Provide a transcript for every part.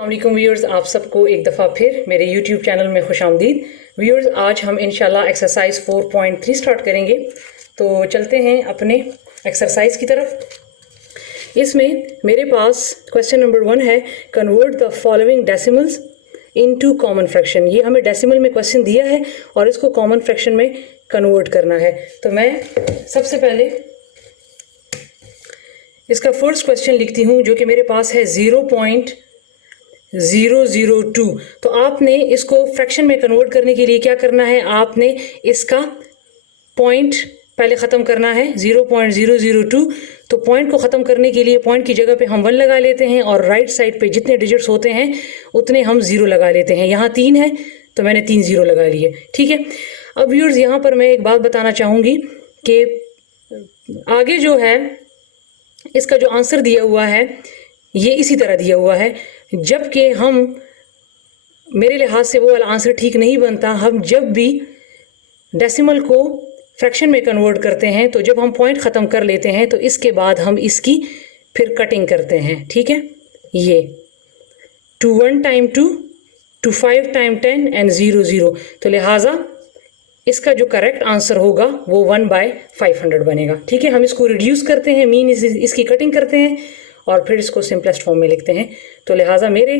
अस्सलाम व्यूअर्स, आप सबको एक दफ़ा फिर मेरे YouTube चैनल में खुशामदीद। व्यूअर्स, आज हम इंशाल्लाह एक्सरसाइज 4.3 स्टार्ट करेंगे। तो चलते हैं अपने एक्सरसाइज की तरफ। इसमें मेरे पास क्वेश्चन नंबर 1 है, convert the following decimals into common fraction. ये हमें डेसिमल में क्वेश्चन दिया है और इसको कॉमन फ्रैक्शन में कन्वर्ट करना है। तो मैं सबसे पहले इसका फर्स्ट क्वेश्चन लिखती हूँ, जो कि मेरे पास है 0.002। तो आपने इसको फ्रैक्शन में कन्वर्ट करने के लिए क्या करना है, आपने इसका पॉइंट पहले ख़त्म करना है 0.002। तो पॉइंट को ख़त्म करने के लिए पॉइंट की जगह पे हम 1 लगा लेते हैं और राइट साइड पे जितने डिजिट्स होते हैं उतने हम 0 लगा लेते हैं। यहाँ 3 है तो मैंने 3 0 लगा लिए, ठीक है। अब व्यूअर्स, यहाँ पर मैं एक बात बताना चाहूँगी कि आगे जो है इसका जो आंसर दिया हुआ है ये इसी तरह दिया हुआ है, जबकि हम मेरे लिहाज से वो वाला आंसर ठीक नहीं बनता। हम जब भी डेसिमल को फ्रैक्शन में कन्वर्ट करते हैं तो जब हम पॉइंट ख़त्म कर लेते हैं तो इसके बाद हम इसकी फिर कटिंग करते हैं, ठीक है। ये 2 1 टाइम 2 2 5 टाइम 10 एंड 0 0। तो लिहाजा इसका जो करेक्ट आंसर होगा वो 1/500 बनेगा, ठीक है। हम इसको रिड्यूस करते हैं, मीन इसकी कटिंग करते हैं और फिर इसको सिंपलेस्ट फॉर्म में लिखते हैं। तो लिहाजा मेरे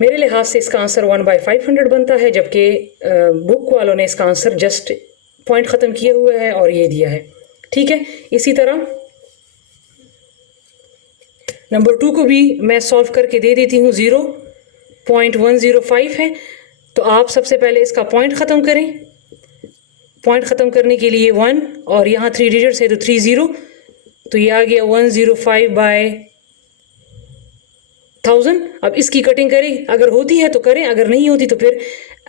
लिहाज से इसका आंसर 1/500 बनता है, जबकि बुक वालों ने इसका आंसर जस्ट पॉइंट ख़त्म किया हुआ है और ये दिया है, ठीक है। इसी तरह नंबर 2 को भी मैं सॉल्व करके दे देती हूँ। 0.105 है, तो आप सबसे पहले इसका पॉइंट ख़त्म करें। पॉइंट ख़त्म करने के लिए 1 और यहाँ 3 डिजिट्स है तो 3 0। तो ये आ गया 105/1000। अब इसकी कटिंग करें, अगर होती है तो करें, अगर नहीं होती तो फिर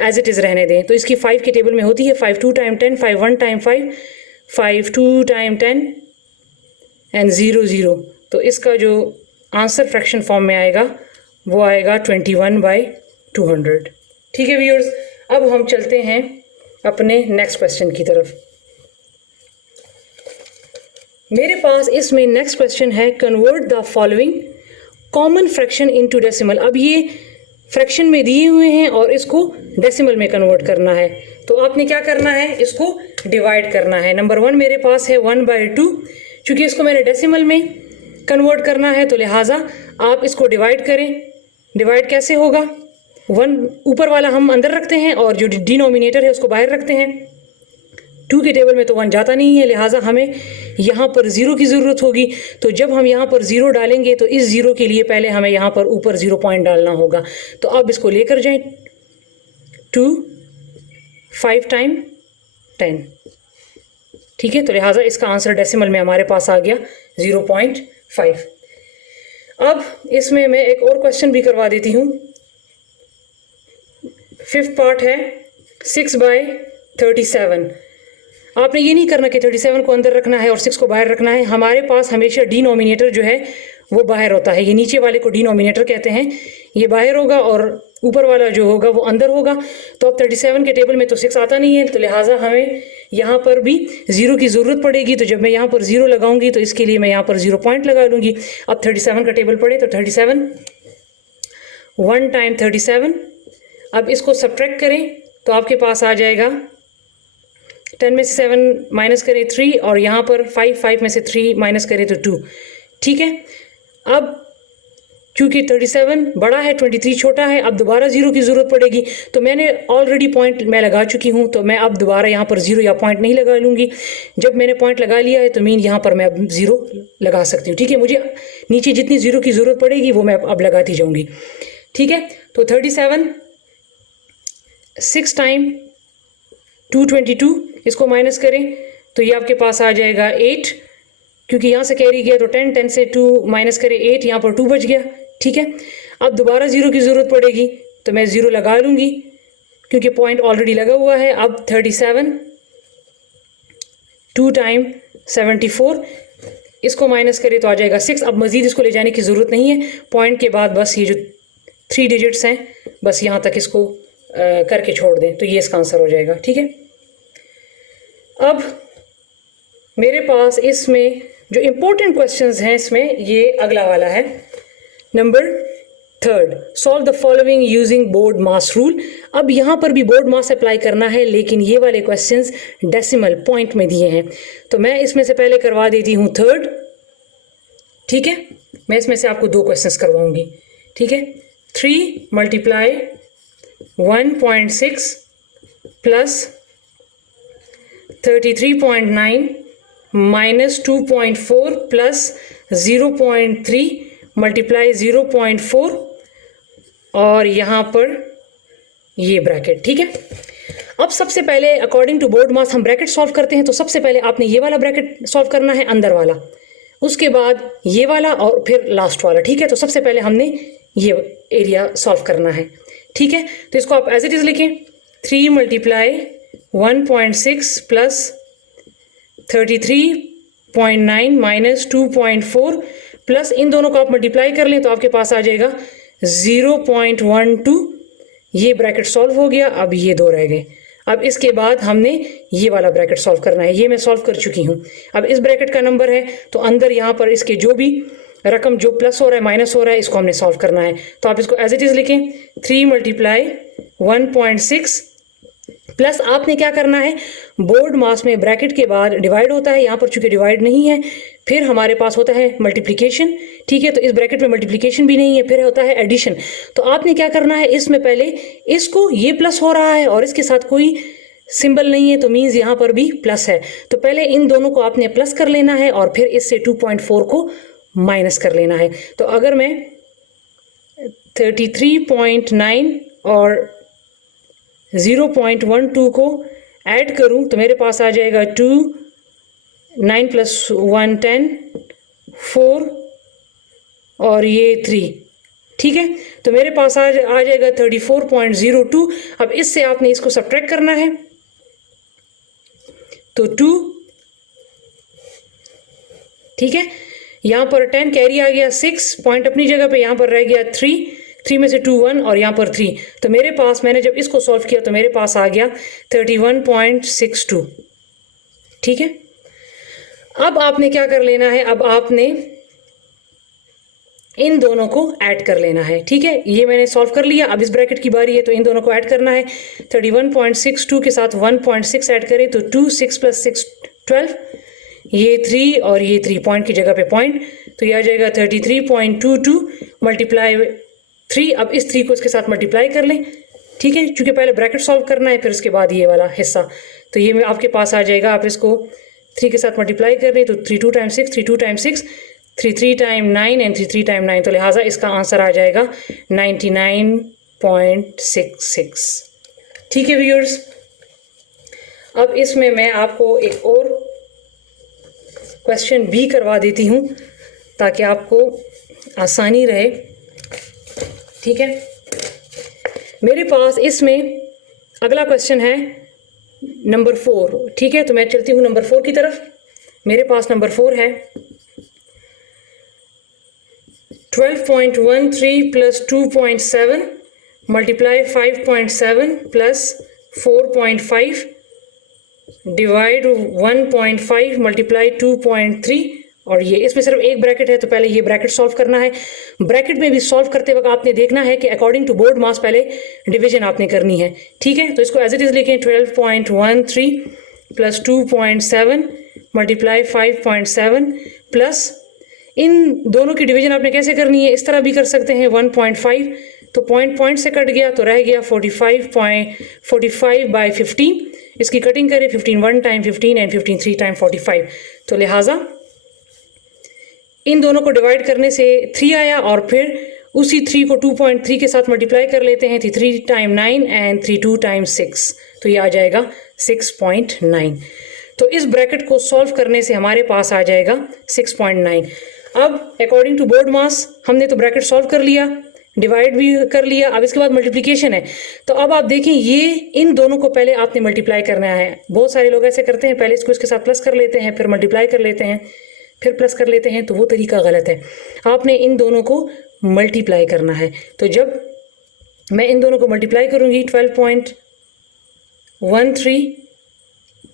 एज इट इज़ रहने दें। तो इसकी 5 के टेबल में होती है 5 2 टाइम 10 5 1 टाइम 5 5 2 टाइम 10 एंड 0 0। तो इसका जो आंसर फ्रैक्शन फॉर्म में आएगा वो आएगा 21/200, ठीक है व्यूअर्स। अब हम चलते हैं अपने नेक्स्ट क्वेश्चन की तरफ। मेरे पास इसमें नेक्स्ट क्वेश्चन है, convert the following common fraction into decimal. अब ये फ्रैक्शन में दिए हुए हैं और इसको डेसिमल में कन्वर्ट करना है। तो आपने क्या करना है, इसको डिवाइड करना है। नंबर 1 मेरे पास है 1/2। चूँकि इसको मैंने डेसिमल में कन्वर्ट करना है तो लिहाजा आप इसको डिवाइड करें। डिवाइड कैसे होगा, 1 ऊपर वाला हम अंदर रखते हैं और जो डिनोमिनेटर है उसको बाहर रखते हैं। 2 के टेबल में तो 1 जाता नहीं है, लिहाजा हमें यहाँ पर 0 की ज़रूरत होगी। तो जब हम यहाँ पर 0 डालेंगे तो इस 0 के लिए पहले हमें यहाँ पर ऊपर 0 पॉइंट डालना होगा। तो अब इसको लेकर जाएं 2 5 टाइम 10, ठीक है। तो लिहाजा इसका आंसर डेसिमल में हमारे पास आ गया 0.5। अब इसमें मैं एक और क्वेश्चन भी करवा देती हूँ। 5th पार्ट है 6/37। आपने ये नहीं करना कि 37 को अंदर रखना है और 6 को बाहर रखना है। हमारे पास हमेशा डिनोमिनेटर जो है वो बाहर होता है। ये नीचे वाले को डिनोमिनेटर कहते हैं, ये बाहर होगा और ऊपर वाला जो होगा वो अंदर होगा। तो अब 37 के टेबल में तो 6 आता नहीं है, तो लिहाजा हमें यहाँ पर भी 0 की ज़रूरत पड़ेगी। तो जब मैं यहाँ पर 0 लगाऊंगी तो इसके लिए मैं यहाँ पर 0 पॉइंट लगा लूँगी। अब 37 का टेबल पड़े तो 37 1 टाइम 37। अब इसको सब्ट्रैक्ट करें तो आपके पास आ जाएगा 10 में से 7 माइनस करें 3 और यहाँ पर 5 में से 3 माइनस करें तो 2, ठीक है। अब चूँकि 37 बड़ा है 23 छोटा है, अब दोबारा 0 की ज़रूरत पड़ेगी। तो मैंने ऑलरेडी पॉइंट मैं लगा चुकी हूँ, तो मैं अब दोबारा यहाँ पर 0 या पॉइंट नहीं लगा लूँगी। जब मैंने पॉइंट लगा लिया है तो मीन यहाँ पर मैं अब 0 लगा सकती हूँ, ठीक है। मुझे नीचे जितनी 0 की ज़रूरत पड़ेगी वो मैं अब लगाती जाऊँगी, ठीक है। तो 37 6 टाइम 222, इसको माइनस करें तो ये आपके पास आ जाएगा 8, क्योंकि यहाँ से कैरी गया तो 10 10 से 2 माइनस करें 8, यहाँ पर 2 बच गया, ठीक है। अब दोबारा 0 की ज़रूरत पड़ेगी तो मैं 0 लगा लूँगी क्योंकि पॉइंट ऑलरेडी लगा हुआ है। अब 37 2 टाइम 74, इसको माइनस करें तो आ जाएगा 6। अब मज़ीद इसको ले जाने की ज़रूरत नहीं है, पॉइंट के बाद बस ये जो 3 डिजिट्स हैं बस यहाँ तक इसको करके छोड़ दें तो ये इसका आंसर हो जाएगा, ठीक है। अब मेरे पास इसमें जो इम्पोर्टेंट क्वेश्चंस हैं इसमें ये अगला वाला है, number third, solve the following using board mass rule. अब यहाँ पर भी बोर्ड मास अप्लाई करना है, लेकिन ये वाले क्वेश्चंस डेसिमल पॉइंट में दिए हैं, तो मैं इसमें से पहले करवा देती हूँ थर्ड। ठीक है, मैं इसमें से आपको 2 क्वेश्चंस करवाऊंगी। ठीक है, 3 multiply 1.6 plus 33.9 minus 2.4 plus 0.3 multiply 0.4 और यहाँ पर ये ब्रैकेट। ठीक है, अब सबसे पहले अकॉर्डिंग टू बोर्ड मास हम ब्रैकेट सॉल्व करते हैं, तो सबसे पहले आपने ये वाला ब्रैकेट सॉल्व करना है, अंदर वाला, उसके बाद ये वाला और फिर लास्ट वाला। ठीक है, तो सबसे पहले हमने ये एरिया सॉल्व करना है। ठीक है, तो इसको आप एज इट इज लिखें, 3 मल्टीप्लाई 1.6 प्लस 33.9 माइनस 2.4 प्लस इन दोनों को आप मल्टीप्लाई कर लें तो आपके पास आ जाएगा 0.12। ये ब्रैकेट सॉल्व हो गया, अब ये 2 रह गए। अब इसके बाद हमने ये वाला ब्रैकेट सॉल्व करना है, ये मैं सॉल्व कर चुकी हूँ। अब इस ब्रैकेट का नंबर है, तो अंदर यहाँ पर इसके जो भी रकम जो प्लस हो रहा है माइनस हो रहा है, इसको हमने सॉल्व करना है। तो आप इसको एज इट इज लिखें, 3 मल्टीप्लाई 1.6 प्लस आपने क्या करना है, बोर्ड मास में ब्रैकेट के बाद डिवाइड होता है, यहाँ पर चूंकि डिवाइड नहीं है, फिर हमारे पास होता है मल्टीप्लिकेशन। ठीक है, तो इस ब्रैकेट में मल्टीप्लिकेशन भी नहीं है, फिर होता है एडिशन। तो आपने क्या करना है, इसमें पहले इसको, ये प्लस हो रहा है और इसके साथ कोई सिंबल नहीं है, तो मीन्स यहाँ पर भी प्लस है, तो पहले इन दोनों को आपने प्लस कर लेना है और फिर इससे 2.4 को माइनस कर लेना है। तो अगर मैं 33.9 और 0.12 को ऐड करूं तो मेरे पास आ जाएगा 2, 9 प्लस 1 10, 4 और ये 3। ठीक है, तो मेरे पास आ जाएगा 34.02। अब इससे आपने इसको सब्ट्रैक्ट करना है, तो 2। ठीक है, यहाँ पर 10 कैरी आ गया, 6 पॉइंट अपनी जगह पे, यहाँ पर रह गया 3 में से 2 1 और यहाँ पर 3। तो मेरे पास, मैंने जब इसको सॉल्व किया तो मेरे पास आ गया 31.62। ठीक है, अब आपने क्या कर लेना है, अब आपने इन दोनों को ऐड कर लेना है। ठीक है, ये मैंने सॉल्व कर लिया, अब इस ब्रैकेट की बारी है, तो इन दोनों को ऐड करना है। 31.62 के साथ 1.6 ऐड करें तो 2, 6 प्लस 6 12, ये 3 और ये 3 पॉइंट की जगह पे पॉइंट, तो ये आ जाएगा 33.22 मल्टीप्लाई 3। अब इस 3 को इसके साथ मल्टीप्लाई कर लें। ठीक है, क्योंकि पहले ब्रैकेट सॉल्व करना है, फिर उसके बाद ये वाला हिस्सा, तो ये आपके पास आ जाएगा। आप इसको 3 के साथ मल्टीप्लाई कर रहे हैं तो 3 2 time 6, 3 2 time 6, 3 3 time 9 and 3 3 time 9, तो लिहाजा इसका आंसर आ जाएगा 99.66। ठीक है व्यूअर्स, अब इसमें मैं आपको एक और क्वेश्चन भी करवा देती हूँ ताकि आपको आसानी रहे। ठीक है, मेरे पास इसमें अगला क्वेश्चन है नंबर 4। ठीक है, तो मैं चलती हूँ नंबर 4 की तरफ। मेरे पास नंबर 4 है 12.13 plus 2.7 multiply 5.7 plus 4.5 divide 1.5 multiply 2.3, और ये इसमें सिर्फ एक ब्रैकेट है, तो पहले ये ब्रैकेट सॉल्व करना है। ब्रैकेट में भी सॉल्व करते वक्त आपने देखना है कि अकॉर्डिंग टू बोर्ड मास पहले डिवीजन आपने करनी है। ठीक है, तो इसको एज इट इज लिखें, 12.13 प्लस 2.7 मल्टीप्लाई 5.7 प्लस इन दोनों की डिवीजन आपने कैसे करनी है, इस तरह भी कर सकते हैं 1.5, तो पॉइंट से कट गया तो रह गया 45/15। इसकी कटिंग करें, 15 1 टाइम 15 एंड 15 3 टाइम 45, तो लिहाजा इन दोनों को डिवाइड करने से 3 आया और फिर उसी 3 को 2.3 के साथ मल्टीप्लाई कर लेते हैं, 3 टाइम 9 एंड 3 2 टाइम 6, तो ये आ जाएगा 6.9। तो इस ब्रैकेट को सॉल्व करने से हमारे पास आ जाएगा 6.9। अब अकॉर्डिंग टू बोर्ड मास हमने तो ब्रैकेट सॉल्व कर लिया, डिवाइड भी कर लिया, अब इसके बाद मल्टीप्लिकेशन है। तो अब आप देखें, ये इन दोनों को पहले आपने मल्टीप्लाई करना है। बहुत सारे लोग ऐसे करते हैं, पहले इसको इसके साथ प्लस कर लेते हैं, फिर मल्टीप्लाई कर लेते हैं, फिर प्लस कर लेते हैं, तो वो तरीका गलत है। आपने इन दोनों को मल्टीप्लाई करना है। तो जब मैं इन दोनों को मल्टीप्लाई करूँगी 12.13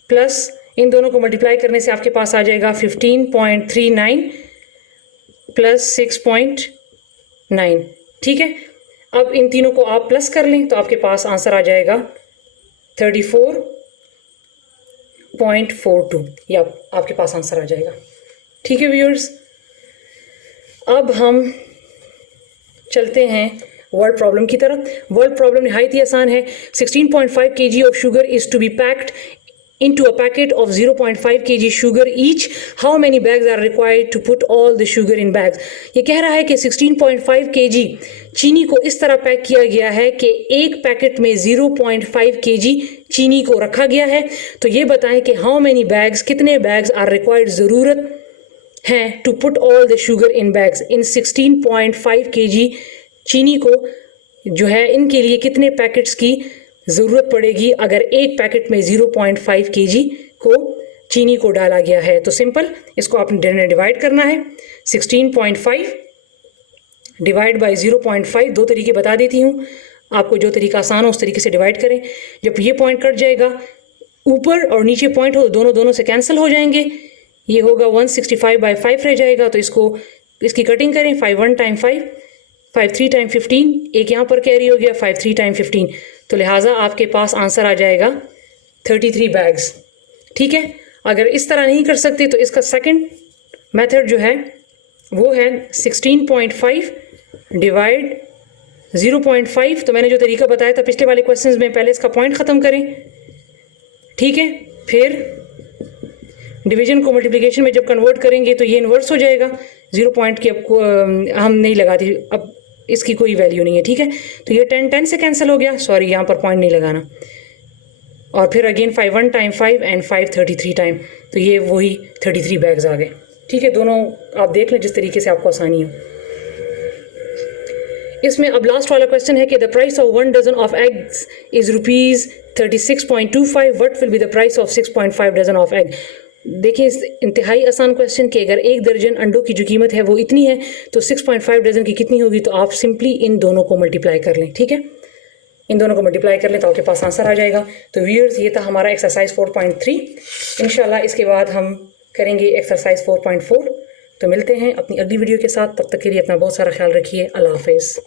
प्लस इन दोनों को मल्टीप्लाई करने से आपके पास आ जाएगा 15.39 प्लस 6.9, ठीक है, अब इन तीनों को आप प्लस कर लें तो आपके पास आंसर आ जाएगा 34.42, या आपके पास आंसर आ जाएगा। ठीक है व्यूअर्स, अब हम चलते हैं वर्ड प्रॉब्लम की तरफ। वर्ड प्रॉब्लम नहायत ही आसान है। 16.5 kg of sugar is to be packed into a packet of 0.5 kg sugar each. How many bags are required to put all the sugar in bags? ये कह रहा है कि 16.5 kg चीनी को इस तरह पैक किया गया है कि एक पैकेट में 0.5 kg चीनी को रखा गया है। तो ये बताएं कि how many bags, कितने bags are required, ज़रूरत हैं to put all the sugar in bags. In 16.5 kg चीनी को जो है इनके लिए कितने पैकेट्स की ज़रूरत पड़ेगी अगर एक पैकेट में 0.5 kg को चीनी को डाला गया है। तो सिंपल, इसको आपने डिवाइड करना है। 16.5 डिवाइड बाई 0.5, दो तरीके बता देती हूँ आपको, जो तरीका आसान हो उस तरीके से डिवाइड करें। जब ये पॉइंट कट जाएगा, ऊपर और नीचे पॉइंट हो तो दोनों से कैंसिल हो जाएंगे। ये होगा 165/5 रह जाएगा। तो इसकी कटिंग करें। 5 1 टाइम 5, 5 3 टाइम 15, एक यहाँ पर कैरी हो गया 5 3 टाइम 15। तो लिहाजा आपके पास आंसर आ जाएगा 33 बैग्स। ठीक है, अगर इस तरह नहीं कर सकते तो इसका सेकंड मेथड जो है वो है 16.5 डिवाइड 0.5। तो मैंने जो तरीका बताया था पिछले वाले क्वेश्चंस में, पहले इसका पॉइंट ख़त्म करें। ठीक है, फिर डिवीजन को मल्टीप्लिकेशन में जब कन्वर्ट करेंगे तो ये इन्वर्स हो जाएगा। 0 पॉइंट की आपको हम नहीं लगाती, अब इसकी कोई वैल्यू नहीं है। ठीक है, तो ये 10 से कैंसिल हो गया, सॉरी यहाँ पर पॉइंट नहीं लगाना। और फिर अगेन 5 1 टाइम 5 एंड 5 33 टाइम, तो ये वही 33 बैग्स आ गए। ठीक है, दोनों आप देख लें जिस तरीके से आपको आसानी हो। इसमें अब लास्ट वाला क्वेश्चन है कि the price of 1 dozen of eggs is ₹36.25, what will be the price of 6.5 dozen of egg. देखिए, इस इंतहाई आसान क्वेश्चन कि अगर 1 दर्जन अंडों की जो कीमत है वो इतनी है तो 6.5 डजन की कितनी होगी। तो आप सिंपली इन दोनों को मल्टीप्लाई कर लें। ठीक है, इन दोनों को मल्टीप्लाई कर लें तो आपके पास आंसर आ जाएगा। तो व्यूअर्स, ये था हमारा एक्सरसाइज 4.3। इंशाल्लाह इसके बाद हम करेंगे एक्सरसाइज 4.4। तो मिलते हैं अपनी अगली वीडियो के साथ। तब तक के लिए अपना बहुत सारा ख्याल रखिए। अल्लाह हाफिज़।